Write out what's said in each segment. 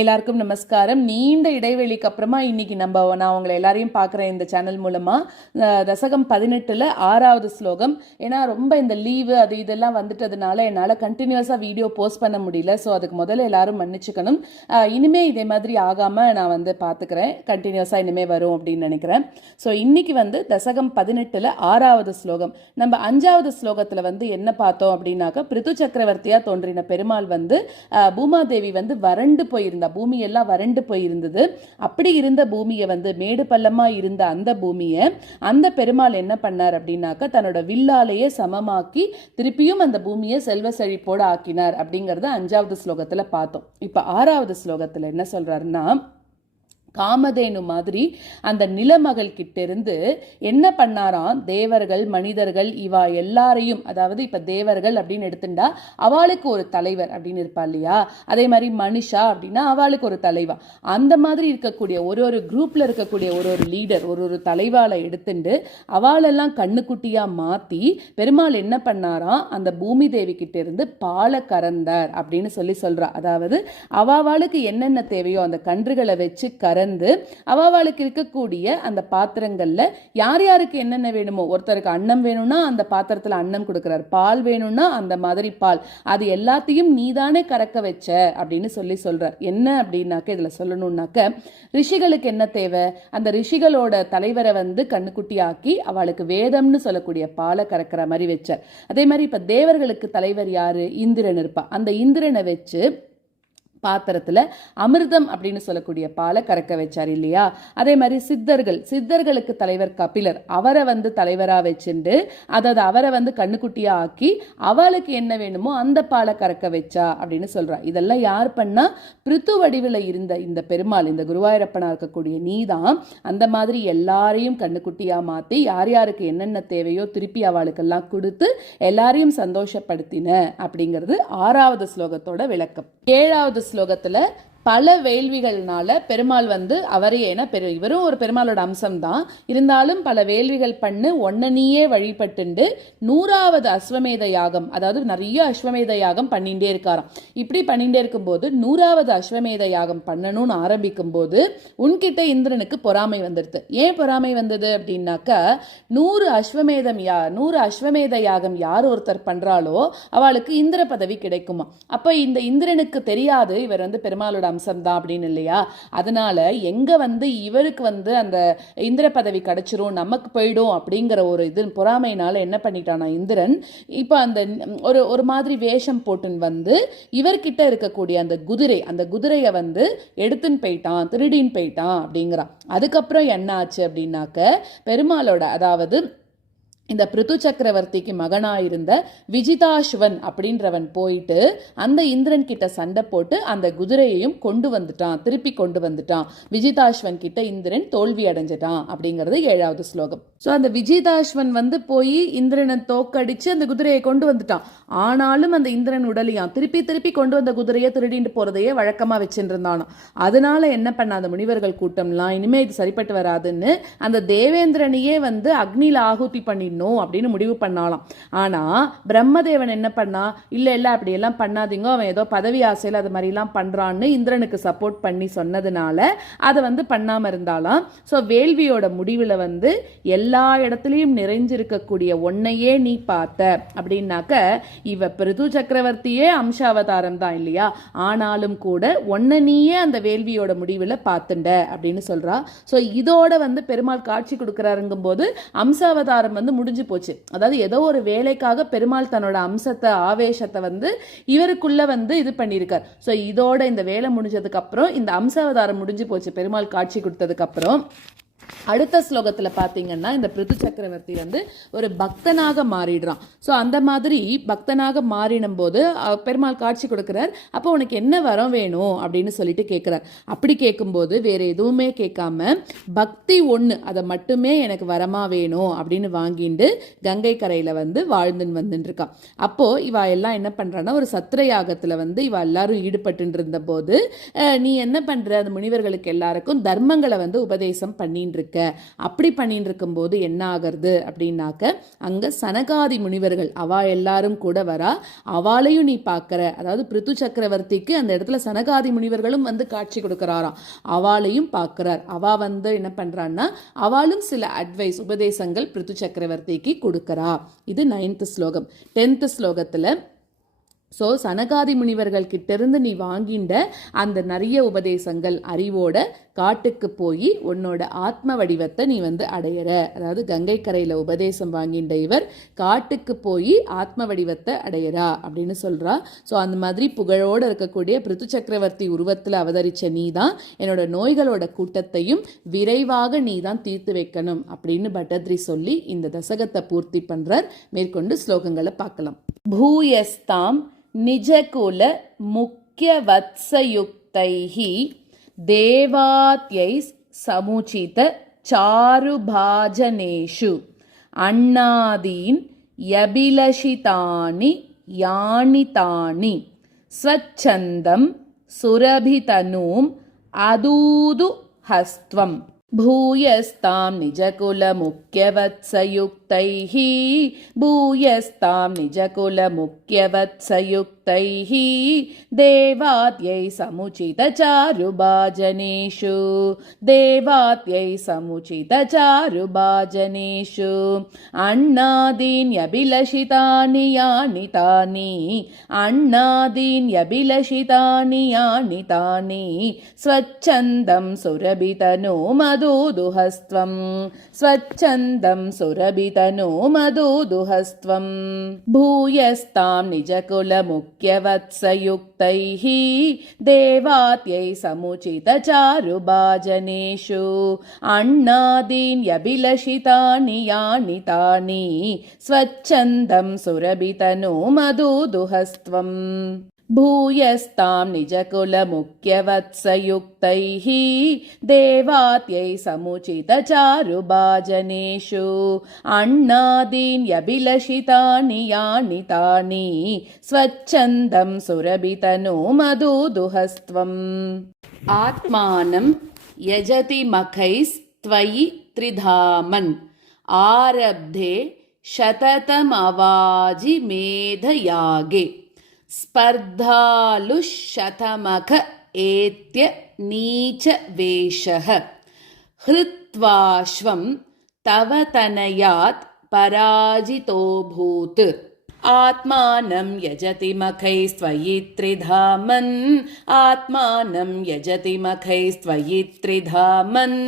எல்லாருக்கும் நமஸ்காரம். நீண்ட இடைவெளிக்கு அப்புறமா இன்னைக்கு நான் உங்களை எல்லாரையும் பார்க்குறேன் இந்த சேனல் மூலமா. தசகம் 18ல் 6வது ஸ்லோகம். ஏன்னா ரொம்ப இந்த லீவு அது இதெல்லாம் வந்துட்டதுனால என்னால் கண்டினியூஸாக வீடியோ போஸ்ட் பண்ண முடியல. ஸோ அதுக்கு முதல்ல எல்லாரும் மன்னிச்சுக்கணும். இனிமே இதே மாதிரி ஆகாமல் நான் பார்த்துக்கிறேன். கண்டினியூஸாக இனிமே வரும் அப்படின்னு நினைக்கிறேன். ஸோ இன்னைக்கு தசகம் 18ல் 6வது ஸ்லோகம். நம்ம 5வது ஸ்லோகத்தில் என்ன பார்த்தோம் அப்படின்னாக்கா, பிருது சக்கரவர்த்தியா தோன்றின பெருமாள் பூமாதேவி வறண்டு போயிருந்தார். பூமி எல்லாம் வறண்டு போயிருந்தது. அப்படி இருந்த பூமியை மேடு பள்ளமா இருந்த அந்த பூமியை அந்த பெருமாள் என்ன பண்ணார் அப்படின்னாக்க, தன்னோட வில்லாலேயே சமமாக்கி திருப்பியும் அந்த பூமியை செல்வ செழிப்போடு ஆக்கினார் அப்படிங்கறத 5வது ஸ்லோகத்துல பார்த்தோம். இப்ப 6வது ஸ்லோகத்துல என்ன சொல்றாருன்னா, காமதேனு மாதிரி அந்த நிலமகள் கிட்ட இருந்து என்ன பண்ணாராம், தேவர்கள் மனிதர்கள் இவா எல்லாரையும், அதாவது இப்ப தேவர்கள் அப்படின்னு எடுத்துட்டா அவளுக்கு ஒரு தலைவர் அப்படின்னு இருப்பா இல்லையா, அதே மாதிரி மனுஷா அப்படின்னா அவளுக்கு ஒரு தலைவா, அந்த மாதிரி இருக்கக்கூடிய ஒரு குரூப்ல இருக்கக்கூடிய ஒரு லீடர் ஒரு தலைவாளை எடுத்துட்டு அவளெல்லாம் கண்ணுக்குட்டியா மாத்தி பெருமாள் என்ன பண்ணாராம், அந்த பூமி தேவி கிட்ட இருந்து பாலை கறந்தார் அப்படின்னு சொல்றா. அதாவது அவளுக்கு என்னென்ன தேவையோ அந்த கன்றுகளை வச்சு அவளுக்கு இருக்கக்கூடிய அந்த பாத்திரங்கள்ல யார் யாருக்கு என்னென்ன வேணுமோ, ஒருத்தருக்கு அன்னம் வேணும்னா அந்த பாத்திரத்துல அன்னம் கொடுக்கிறார், பால் வேணும்னா அந்த மாதிரி பால், அது எல்லாத்தையும் நீதானே கறக்க வச்ச அப்படின்னு சொல்றார். என்ன அப்படின்னாக்க இதுல சொல்லணும்னாக்க, ரிஷிகளுக்கு என்ன தேவை, அந்த ரிஷிகளோட தலைவரை கண்ணுக்குட்டி ஆக்கி அவளுக்கு வேதம்னு சொல்லக்கூடிய பாலை கறக்கிற மாதிரி வச்சார். அதே மாதிரி இப்ப தேவர்களுக்கு தலைவர் யாரு, இந்திரன் இருப்பா. அந்த இந்திரனை வச்சு பாத்திரத்துல அமிர்தம் அப்படின்னு சொல்லக்கூடிய பாலை கறக்க வச்சார் இல்லையா. அதே மாதிரி சித்தர்களுக்கு தலைவர் கபிலர், அவரை தலைவரா வச்சுண்டு அதாவது அவரை கண்ணுக்குட்டியா ஆக்கி அவளுக்கு என்ன வேணுமோ அந்த பாலை கறக்க வச்சா அப்படின்னு சொல்றா. இதெல்லாம் யார் பண்ணா, பிருத்து வடிவில் இருந்த இந்த பெருமாள், இந்த குருவாயூரப்பனா இருக்கக்கூடிய நீதான் அந்த மாதிரி எல்லாரையும் கண்ணுக்குட்டியா மாத்தி யார் யாருக்கு என்னென்ன தேவையோ திருப்பி அவளுக்கெல்லாம் கொடுத்து எல்லாரையும் சந்தோஷப்படுத்தின அப்படிங்கிறது 6வது ஸ்லோகத்தோட விளக்கம். 7வது ஸ்லோகத்துல பல வேள்விகள்னால பெருமாள் அவரையே, இவரும் ஒரு பெருமாளோட அம்சம் தான், இருந்தாலும் பல வேள்விகள் பண்ணு ஒன்னனியே வழிபட்டுண்டு 100வது அஸ்வமேத யாகம், அதாவது நிறைய அஸ்வமேத யாகம் பண்ணிட்டே இருக்காராம். இப்படி பண்ணிட்டே இருக்கும்போது 100வது அஸ்வமேத யாகம் பண்ணணும்னு ஆரம்பிக்கும் போது உன்கிட்ட இந்திரனுக்கு பொறாமை வந்துடுது. ஏன் பொறாமை வந்தது அப்படின்னாக்கா, 100 அஸ்வமேத யாகம் யார் ஒருத்தர் பண்றாளோ அவளுக்கு இந்திர பதவி கிடைக்குமா. அப்ப இந்த இந்திரனுக்கு தெரியாது இவர் பெருமாளோட அம்சம் தான் அப்படின்னு இல்லையா. அதனால எங்க இவருக்கு அந்த இந்திர பதவி கிடைச்சிரும், நமக்கு போயிடும் அப்படிங்கிற ஒரு இது பொறாமையினால என்ன பண்ணிட்டானா இந்திரன், இப்ப அந்த ஒரு மாதிரி வேஷம் போட்டுன்னு இவர்கிட்ட இருக்கக்கூடிய அந்த குதிரையை எடுத்துன்னு போயிட்டான், திருடின்னு போயிட்டான் அப்படிங்கிறான். அதுக்கப்புறம் என்ன ஆச்சு அப்படின்னாக்க, பெருமாளோட அதாவது இந்த பிருது சக்கரவர்த்திக்கு மகனாயிருந்த விஜிதாஸ்வன் அப்படின்றவன் போயிட்டு அந்த இந்திரன் கிட்ட சண்டை போட்டு அந்த குதிரையையும் திருப்பி கொண்டு வந்துட்டான். விஜிதாஸ்வன் கிட்ட இந்திரன் தோல்வி அடைஞ்சிட்டான் அப்படிங்கிறது 7வது ஸ்லோகம். ஸோ அந்த விஜிதாஸ்வன் போய் இந்திரனை தோக்கடிச்சு அந்த குதிரையை கொண்டு வந்துட்டான். ஆனாலும் அந்த இந்திரன் உடலியான் திருப்பி கொண்டு வந்த குதிரையை திருடிட்டு போறதையே வழக்கமா வச்சுட்டு இருந்தானோ. அதனால என்ன பண்ண அந்த முனிவர்கள் கூட்டம்லாம், இனிமே இது சரிப்பட்டு வராதுன்னு அந்த தேவேந்திரனையே அக்னியில ஆகுதி பண்ணி அப்படின்னு முடிவு பண்ணாலாம். ஆனா பிரம்மதேவன் என்ன பண்ணா, இல்ல அப்படி எல்லாம் பண்ணாதீங்க, அவன் ஏதோ பதவி ஆசையில் அது மாதிரி எல்லாம் பண்றான்னு இந்திரனுக்கு சப்போர்ட் பண்ணி சொன்னதுனால அதை பண்ணாம இருந்தாலாம். சோ வேள்வியோட முடிவுல எல்லா இடத்துலயும் நிறைஞ்சிருக்கக்கூடிய ஒன்னையே நீ பார்த்த அப்படின்னாக்க, இவ பிருது சக்கரவர்த்தியே அம்சாவதாரம் தான் இல்லையா, ஆனாலும் கூட ஒன்ன நீயே அந்த வேள்வியோட முடிவுல பார்த்துண்ட அப்படின்னு சொல்றா. சோ இதோட பெருமாள் காட்சி கொடுக்கிறாருங்கும் போது அம்சாவதாரம் முடிஞ்சு போச்சு. அதாவது ஏதோ ஒரு வேலைக்காக பெருமாள் தன்னோட அம்சத்தை ஆவேசத்தை இவருக்குள்ள இது பண்ணியிருக்கார். சோ இதோட இந்த வேலை முடிஞ்சதுக்கு அப்புறம் இந்த அம்சாவதாரம் முடிஞ்சு போச்சு பெருமாள் காட்சி கொடுத்ததுக்கு அப்புறம். அடுத்த ஸ்லோகத்துல பாத்தீங்கன்னா இந்த பிருது சக்கரவர்த்தி ஒரு பக்தனாக மாறிடுறான். சோ அந்த மாதிரி பக்தனாக மாறினும் போது பெருமாள் காட்சி கொடுக்கிறார். அப்போ உனக்கு என்ன வரம் வேணும் அப்படின்னு சொல்லிட்டு கேட்கிறார். அப்படி கேட்கும்போது வேற எதுவுமே கேட்காம பக்தி ஒண்ணு அதை மட்டுமே எனக்கு வரமா வேணும் அப்படின்னு வாங்கிட்டு கங்கை கரையில வாழ்ந்துன்னு வந்துட்டு இருக்கான். அப்போ இவ எல்லாம் என்ன பண்றான்னா, ஒரு சத்திர யாகத்துல இவ எல்லாரும் ஈடுபட்டு இருந்த போது, நீ என்ன பண்ற, அந்த முனிவர்களுக்கு எல்லாருக்கும் தர்மங்களை உபதேசம் பண்ணிட்டு இருக்க. அப்படி பண்ணிட்டு இருக்கும்போது என்ன ஆகிறது அப்படின்னாக்க, அங்கே சனகாதி முனிவர்கள் அவா எல்லாரும் கூட வரா. அவளையும் நீ பார்க்குற, அதாவது பிருத்து சக்கரவர்த்திக்கு அந்த இடத்துல சனகாதி முனிவர்களும் வந்து காட்சி கொடுக்குறாராம். அவளையும் பார்க்குறார். அவா வந்து என்ன பண்ணுறான்னா, அவளும் சில அட்வைஸ் உபதேசங்கள் பிருத்து சக்கரவர்த்திக்கு கொடுக்குறா. இது 9th ஸ்லோகம். 10th ஸ்லோகத்தில் சனகாதி முனிவர்கள் கிட்டேருந்து நீ வாங்கின்ற அந்த நிறைய உபதேசங்கள் அறிவோட காட்டுக்கு போய் உன்னோட ஆத்ம வடிவத்தை நீ வந்து அடையிற. அதாவது கங்கை கரையில் உபதேசம் வாங்கின்ற இவர் காட்டுக்கு போய் ஆத்ம வடிவத்தை அடையிறா அப்படின்னு சொல்கிறா. அந்த மாதிரி புகழோடு இருக்கக்கூடிய பிருத்து சக்கரவர்த்தி உருவத்தில் அவதரித்த நீ தான் என்னோட நோய்களோட கூட்டத்தையும் விரைவாக நீ தான் தீர்த்து வைக்கணும் அப்படின்னு பட்டத்ரி சொல்லி இந்த தசகத்தை பூர்த்தி பண்ணுறார். மேற்கொண்டு ஸ்லோகங்களை பார்க்கலாம். பூயஸ்தாம் நிஜகுல முக்கிய வத்சயுக்தைஹி தேவாத்யை சமுச்சித சாருபாஜனேஷு அண்ணாதீன் யபிலஷிதானி யானிதானி ஸ்வச்சந்தம் சுரபிதனூம் அதூது ஹஸ்த்வம். பூயஸ்தாம் நிஜகுல முக்கியவத்சயுக்தைஹி பூயஸ்தாம் நிஜகுல முக்கியவத்சயுக்தைஹி தேவாத்யை சமுச்சித சாருபாஜனேஷு தேவாத்யை சமுச்சித சாருபாஜனேஷு அண்ணாதீன் யபிலஷிதானி யானிதானி அண்ணாதீன் யபிலஷிதானி யானிதானி ஸ்வச்சந்தம் சுரபிதனோ மதுதுஹஸ்த்வம் ஸ்வச்சந்தம் சுரபிதனோ மதுதுஹஸ்த்வம். பூயஸ்தாம் நிஜகுல முக்கியவத்சயுக்தைஹி தேவாத்யை சமுச்சித சாருபாஜனேஷு அண்ணாதீன் யபிலஷிதானி யானிதானி ஸ்வச்சந்தம் சுரபிதனோ மதுதுஹஸ்த்வம். பூயஸ்தாம் நிஜகுல முக்கியவத்சயுக்தைஹி தேவாத்யை சமுச்சித சாருபாஜனேஷு அண்ணாதீன் யபிலஷிதானி யானிதானி ஸ்வச்சந்தம் சுரபிதனோ மதுதுஹஸ்த்வம். ஆத்மானம் யஜதி மகைஸ்த்வயி த்ரிதாமன் ஆரப்தே சததமவாஜி மேதயாகே ஸ்பர்தாலுஷதமக ஏத்ய நீச்ச வேஷஹ ஹ்ருத்வாஸ்வம் தவ தனயாத் பராஜிதோபூத். ஆத்மானம் யஜதி மகைஸ்த்வயி த்ரிதாமன் ஆத்மானம் யஜதி மகைஸ்த்வயி த்ரிதாமன்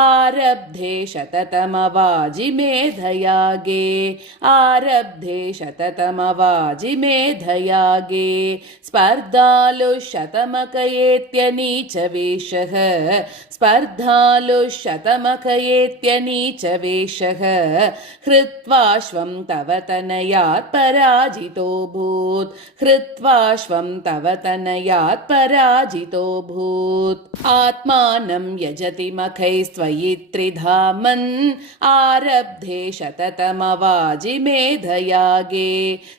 ஆரப்தே சததமவாஜி மேதயாகே ஆரப்தே சததமவாஜி மேதயாகே ஸ்பர்தாலுஷதமகயேத்ய நீச்ச வேஷஹ ஸ்பர்தாலுஷதமகயேத்ய நீச்ச வேஷஹ ஹ்ருத்வாஸ்வம் தவ தனயாத் பராஜிதோபூத் ஹ்ருத்வாஸ்வம் தவ தனயாத் பராஜிதோபூத். ஆத்மானம் யஜதி மகைஸ்த்வயி த்ரிதாமன் ஆரப்தே சததமவாஜி மேதயாகே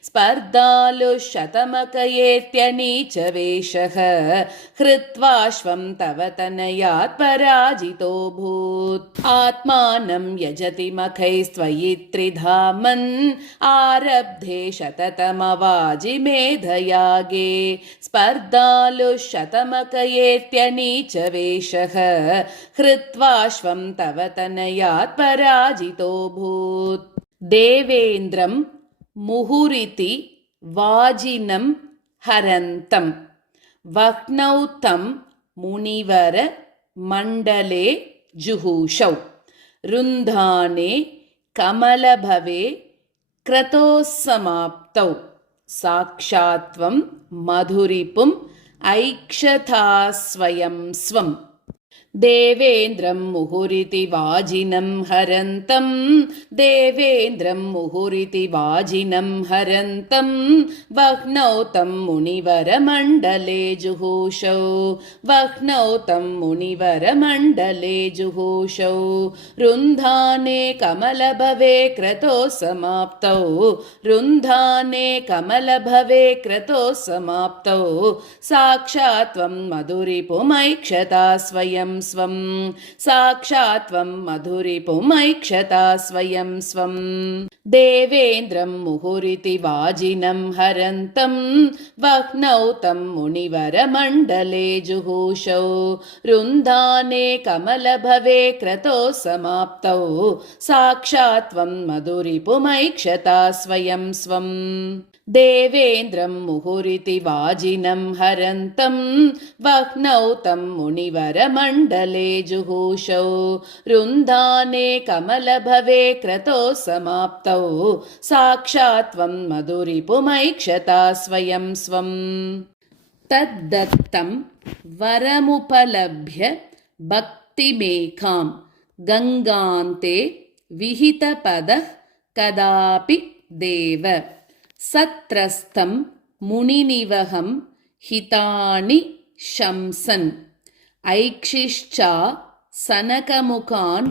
ஸ்பர்தாலுஷதமகயேத்ய நீச்ச வேஷஹ ஹ்ருத்வாஸ்வம் தவ தனயாத் பராஜிதோபூத். ஆத்மானம் யஜதி மகைஸ்த்வயி த்ரிதாமன் ஆரப்தே சததமவாஜி மேதயாகே ஸ்பர்தாலுஷதமகயேத்ய நீச்ச வேஷஹ ஹ்ருத்வாஸ்வம் தவ தனயாத் பராஜிதோபூத். தேவேந்திரம் முஹுரிதி வாஜினம் ஹரந்தம் வக்னௌதம் முனிவர மண்டலே ஜுஹூஷௌ ருந்தானே கமலபவே க்ரதோஸ்ஸமாப்தௌ சாக்ஷாத்வம் மதுரிபும் ஐக்ஷதாஸ்வயம் ஸ்வம். தேவேந்திரம் முஹுரிதி வாஜினம் ஹரந்தம் தேவேந்திரம் முஹுரிதி வாஜினம் ஹரந்தம் வக்னௌதம் முனிவர மண்டலே ஜுஹூஷௌ வக்னௌதம் முனிவர மண்டலே ஜுஹூஷௌ ருந்தானே கமலபவே க்ரதோஸ்ஸமாப்தௌ ருந்தானே கமலபவே க்ரதோஸ்ஸமாப்தௌ சாக்ஷாத்வம் மதுரிபும் ஐக்ஷதாஸ்வயம் स्वं साक्षात् त्वं मधुरिपुमैक्षता स्वयं स्वं देवेन्द्रं मुहुरिति वाजिनं हरन्तं वह्नौ तं मुनिवरमण्डले जुहूषौ रुन्धाने कमलभवे क्रतो समाप्तौ साक्षात् त्वं मधुरिपुमैक्षता स्वयं स्वं देवेन्द्रं मुहुरिति वाजिनं हरन्तं वह्नौ तं मुनिवरमण्डले जुहूषौ रुन्धाने कमलभवे क्रतो समाप्तौ साक्षात् त्वं मधुरिपुमैक्षता स्वयं स्वं तद्दत्तं वरमुपलभ्य भक्तिमेकां गङ्गान्ते विहितपदः कदापि देव सत्रस्तं मुनिनिवहं हितानि शंसन् ऐक्षिश्चा सनकमुखान्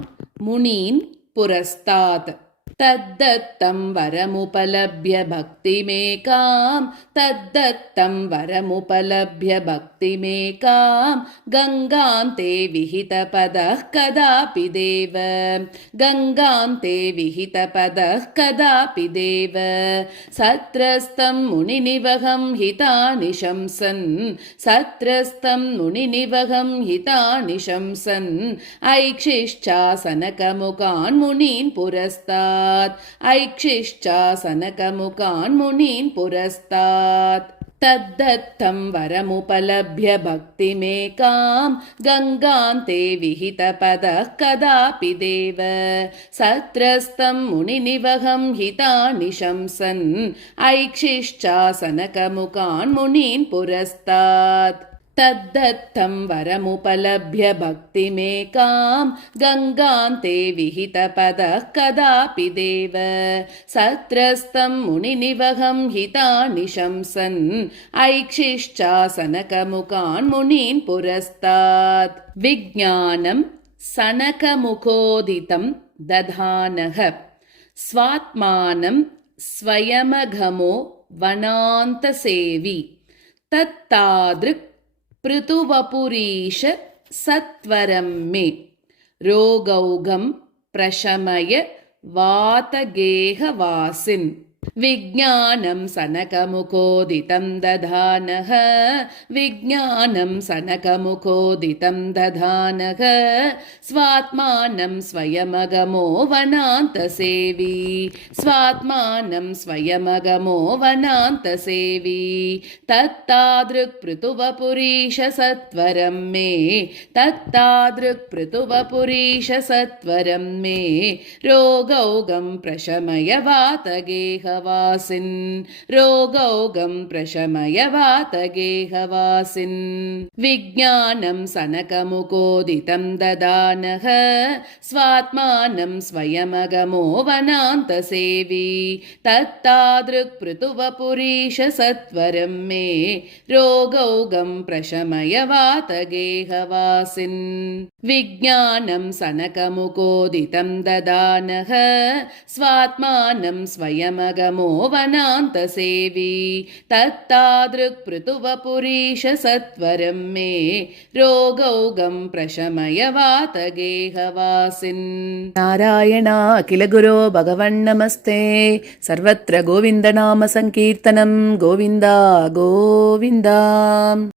मुनीन् पुरस्तात् तद्दत्तं वरमुपलभ्य भक्तिमेकां तद्दत्तं वरमुपलभ्य भक्तिमेकां गङ्गान्ते विहितपदः कदापि देव गङ्गान्ते विहितपदः कदापि देव सत्रस्तं मुनिनिवहं हितानि शंसन् सत्रस्तं मुनिनिवहं हितानि शंसन् ऐक्षिश्चासनकमुखान् मुनीन् पुरस्तात् ऐक्षिश्चासनकमुखान् मुनीन् पुरस्तात् तद्दत्तं वरमुपलभ्य भक्तिमेकां गङ्गान्ते विहितपदः कदापि देव सत्रस्तं मुनिनिवहं हितानि शंसन् ऐक्षिश्चासनकमुखान् मुनीन् पुरस्तात् तद्दत्तं वरमुपलभ्य भक्तिमेकां गङ्गान्ते विहितपदः कदापि देव सत्रस्तं मुनिनिवहं हितानि शंसन् ऐक्षिश्चासनकमुखान् मुनीन् पुरस्तात् विज्ञानं सनकमुखोदितं दधानः स्वात्मानं स्वयमघमो वनान्तसेवी तत्तादृक् पृथुवपुरीश सत्वरं मे रोगौघं प्रशमय वातगेहवासिन् विज्ञानं सनकमुखोदितं दधानः विज्ञानं सनकमुखोदितं दधानः स्वात्मानं स्वयमगमो वनान्तसेवी स्वात्मानं स्वयमगमो वनान्तसेवी तत्तादृक् पृथुवपुरीश सत्वरं मे तत्तादृक् पृथुवपुरीश सत्वरं मे रोगौघं प्रशमय वातगेहवासिन् रोगौघं प्रशमय वातगेहवासिन् विज्ञानं सनकमुखोदितं ददानः स्वात्मानं स्वयमगमो वनान्तसेवी तत्तादृक् पृथुवपुरीश सत्वरं मे रोगौघं प्रशमय वातगेहवासिन् विज्ञानं सनकमुखोदितं ददानः स्वात्मानं स्वयमगमो वनान्तसेवी तत्तादृक् पृथुवपुरीश सत्वरं मे रोगौघं प्रशमय वातगेहवासिन् नारायण अखिल गुरो भगवन्नमस्ते सर्वत्र गोविन्दनाम संकीर्तनं गोविन्द गोविन्द